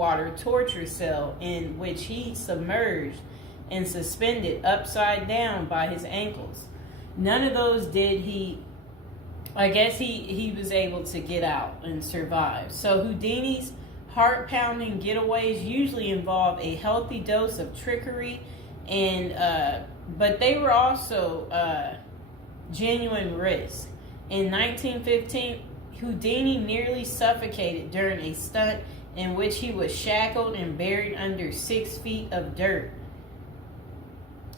water torture cell in which he submerged and suspended upside down by his ankles. None of those did he. I guess he was able to get out and survive. So Houdini's heart-pounding getaways usually involve a healthy dose of trickery, and but they were also genuine risk. In 1915, Houdini nearly suffocated during a stunt in which he was shackled and buried under 6 feet of dirt.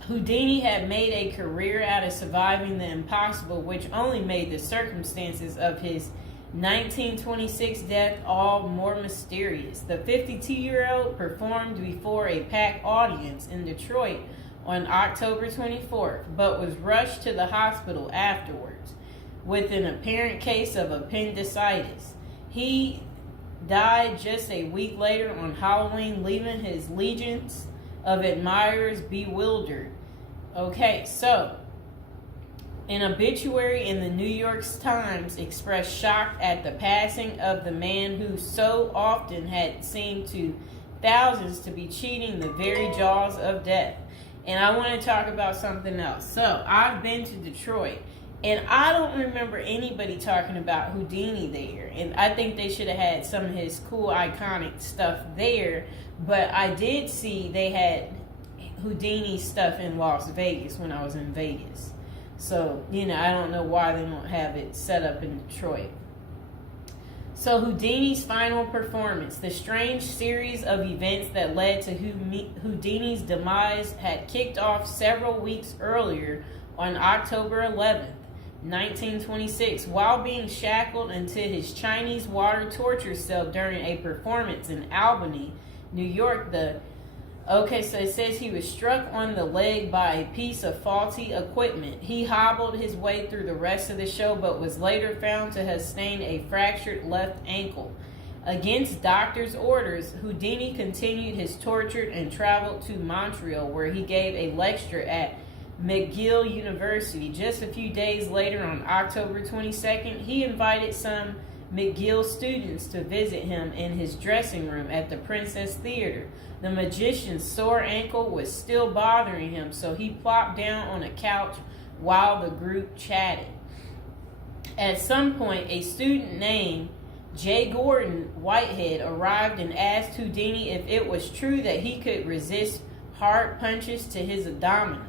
Houdini had made a career out of surviving the impossible, which only made the circumstances of his 1926 death all more mysterious. The 52-year-old performed before a packed audience in Detroit on October 24th, but was rushed to the hospital afterwards with an apparent case of appendicitis. He died just a week later on Halloween, leaving his legions of admirers bewildered. Okay, so an obituary in the New York Times expressed shock at the passing of the man who so often had seemed to thousands to be cheating the very jaws of death. And I want to talk about something else. So I've been to Detroit, and I don't remember anybody talking about Houdini there. And I think they should have had some of his cool, iconic stuff there. But I did see they had Houdini stuff in Las Vegas when I was in Vegas. So, I don't know why they don't have it set up in Detroit. So Houdini's final performance, the strange series of events that led to Houdini's demise, had kicked off several weeks earlier on October 11th, 1926, while being shackled into his Chinese water torture cell during a performance in Albany, New York. So it says he was struck on the leg by a piece of faulty equipment. He hobbled his way through the rest of the show, but was later found to have sustained a fractured left ankle. Against doctors' orders, Houdini continued his torture and traveled to Montreal, where he gave a lecture at McGill University. Just a few days later, on October 22nd, he invited some McGill students to visit him in his dressing room at the Princess Theater. The magician's sore ankle was still bothering him, so he plopped down on a couch while the group chatted. At some point, a student named J. Gordon Whitehead arrived and asked Houdini if it was true that he could resist hard punches to his abdomen,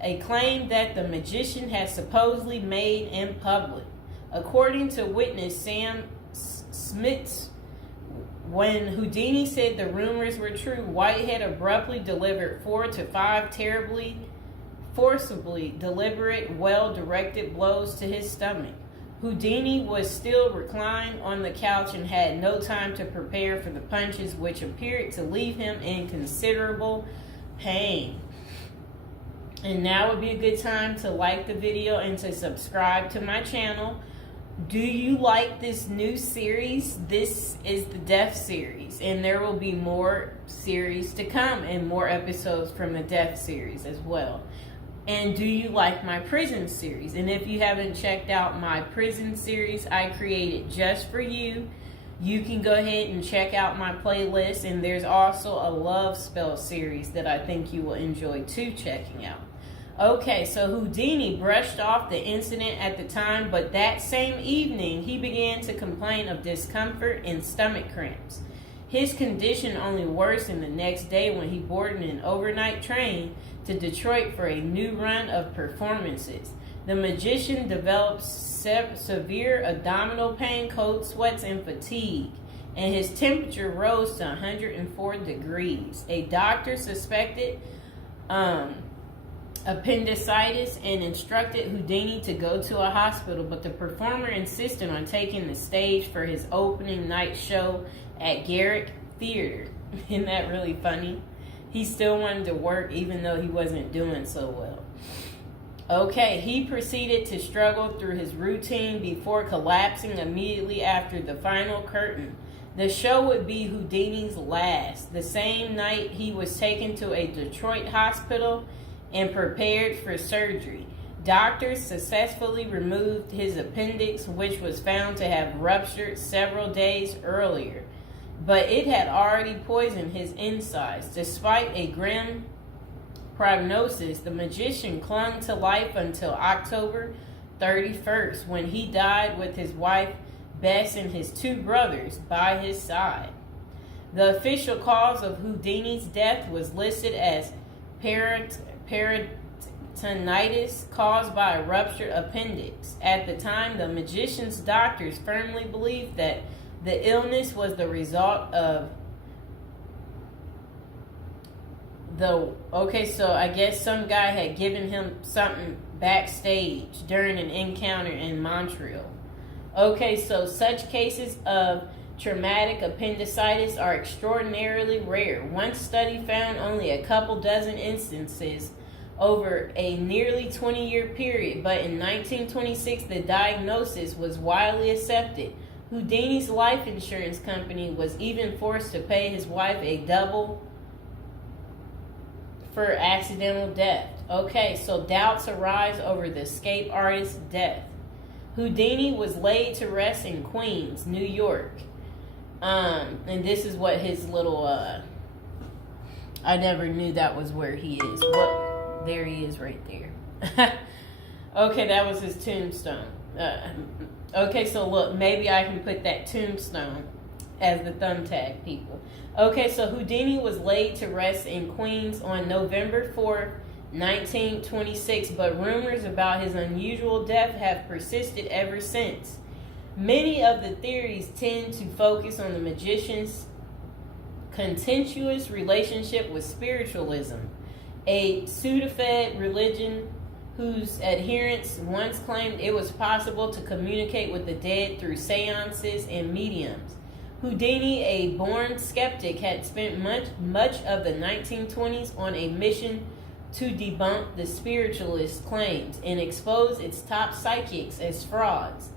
a claim that the magician had supposedly made in public. According to witness Sam Smits, when Houdini said the rumors were true, Whitehead abruptly delivered 4 to 5 terribly, forcibly deliberate, well-directed blows to his stomach. Houdini was still reclined on the couch and had no time to prepare for the punches, which appeared to leave him in considerable pain. And now would be a good time to like the video and to subscribe to my channel. Do you like this new series? This is the Death series, and there will be more series to come and more episodes from the Death series as well. And do you like my prison series? And if you haven't checked out my prison series I created just for you, you can go ahead and check out my playlist. And there's also a love spell series that I think you will enjoy too checking out. Okay, so Houdini brushed off the incident at the time, but that same evening, he began to complain of discomfort and stomach cramps. His condition only worsened the next day when he boarded an overnight train to Detroit for a new run of performances. The magician developed severe abdominal pain, cold sweats, and fatigue, and his temperature rose to 104 degrees. A doctor suspected appendicitis and instructed Houdini to go to a hospital, but the performer insisted on taking the stage for his opening night show at Garrick Theater. Isn't that really funny? He still wanted to work even though he wasn't doing so well. Okay, he proceeded to struggle through his routine before collapsing immediately after the final curtain. The show would be Houdini's last. The same night, he was taken to a Detroit hospital and prepared for surgery. Doctors successfully removed his appendix, which was found to have ruptured several days earlier. but it had already poisoned his insides. Despite a grim prognosis, the magician clung to life until October 31st, when he died with his wife Bess and his 2 brothers by his side. The official cause of Houdini's death was listed as peritonitis caused by a ruptured appendix. At the time, the magician's doctors firmly believed that the illness was the result of so I guess some guy had given him something backstage during an encounter in Montreal. Okay, so such cases of traumatic appendicitis are extraordinarily rare. One study found only a couple dozen instances over a nearly 20-year period, but in 1926 the diagnosis was widely accepted. Houdini's life insurance company was even forced to pay his wife a double for accidental death. Okay, so doubts arise over the escape artist's death. Houdini was laid to rest in Queens, New York. And this is what his little, I never knew that was where he is. Well, there he is right there. Okay, that was his tombstone. Okay, so look, maybe I can put that tombstone as the thumbtack, people. Okay, so Houdini was laid to rest in Queens on November 4th, 1926, but rumors about his unusual death have persisted ever since. Many of the theories tend to focus on the magician's contentious relationship with spiritualism, a pseudo-fed religion whose adherents once claimed it was possible to communicate with the dead through seances and mediums. Houdini, a born skeptic, had spent much of the 1920s on a mission to debunk the spiritualist claims and expose its top psychics as frauds.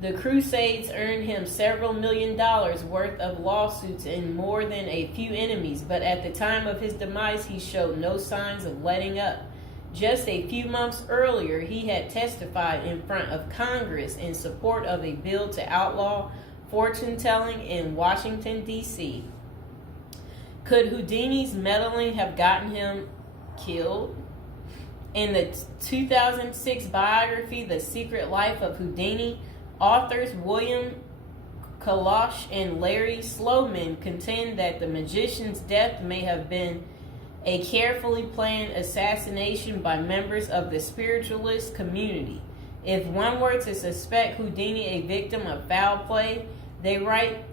The crusades earned him several $1 million worth of lawsuits and more than a few enemies, but at the time of his demise, he showed no signs of letting up. Just a few months earlier, he had testified in front of Congress in support of a bill to outlaw fortune-telling in Washington, D.C. Could Houdini's meddling have gotten him killed? In the 2006 biography, The Secret Life of Houdini, authors William Kalash and Larry Sloman contend that the magician's death may have been a carefully planned assassination by members of the spiritualist community. If one were to suspect Houdini a victim of foul play, they write,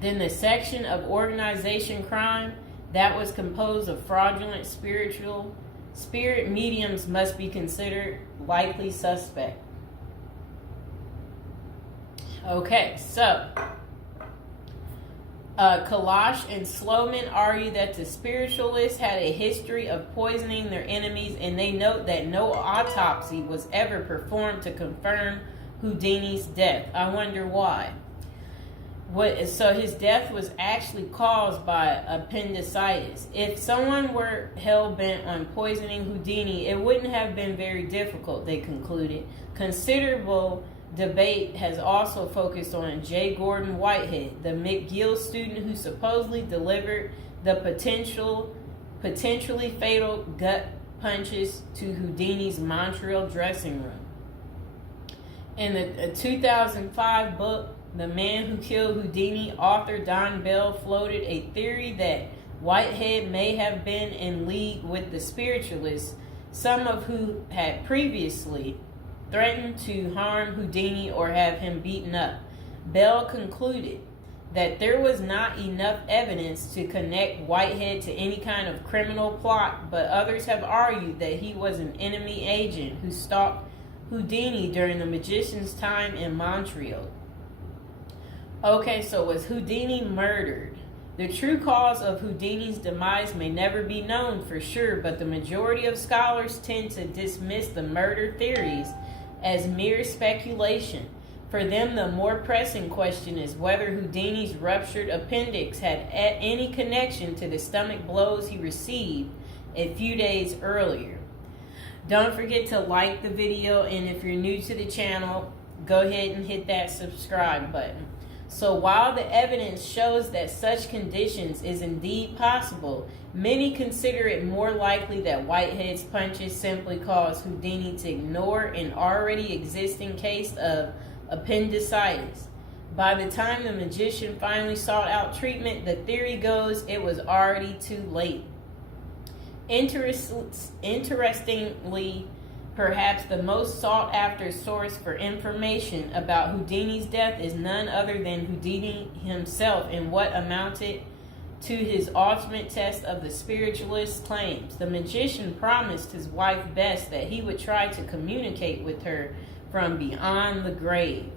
then the section of organization crime that was composed of fraudulent spirit mediums must be considered likely suspect. Okay, so Kalash and Sloman argue that the spiritualists had a history of poisoning their enemies, and they note that no autopsy was ever performed to confirm Houdini's death. I wonder why. So his death was actually caused by appendicitis. If someone were hell-bent on poisoning Houdini, it wouldn't have been very difficult, they concluded. Considerable debate has also focused on J. Gordon Whitehead, the McGill student who supposedly delivered the potentially fatal gut punches to Houdini's Montreal dressing room. In the 2005 book, The Man Who Killed Houdini, author Don Bell floated a theory that Whitehead may have been in league with the spiritualists, some of who had previously threatened to harm Houdini or have him beaten up. Bell concluded that there was not enough evidence to connect Whitehead to any kind of criminal plot, but others have argued that he was an enemy agent who stalked Houdini during the magician's time in Montreal. Okay, so was Houdini murdered? The true cause of Houdini's demise may never be known for sure, but the majority of scholars tend to dismiss the murder theories as mere speculation. For them, the more pressing question is whether Houdini's ruptured appendix had any connection to the stomach blows he received a few days earlier. Don't forget to like the video, and if you're new to the channel, go ahead and hit that subscribe button. So while the evidence shows that such conditions is indeed possible, many consider it more likely that Whitehead's punches simply caused Houdini to ignore an already existing case of appendicitis. By the time the magician finally sought out treatment, the theory goes it was already too late. Interestingly, perhaps the most sought after source for information about Houdini's death is none other than Houdini himself in what amounted to his ultimate test of the spiritualist's claims. The magician promised his wife Bess that he would try to communicate with her from beyond the grave.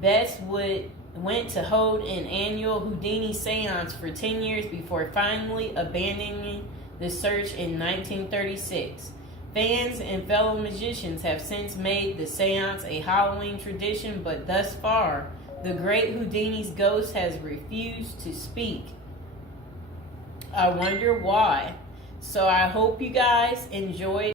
Bess went to hold an annual Houdini seance for 10 years before finally abandoning the search in 1936. Fans and fellow magicians have since made the seance a Halloween tradition, but thus far, the great Houdini's ghost has refused to speak. I wonder why. So I hope you guys enjoyed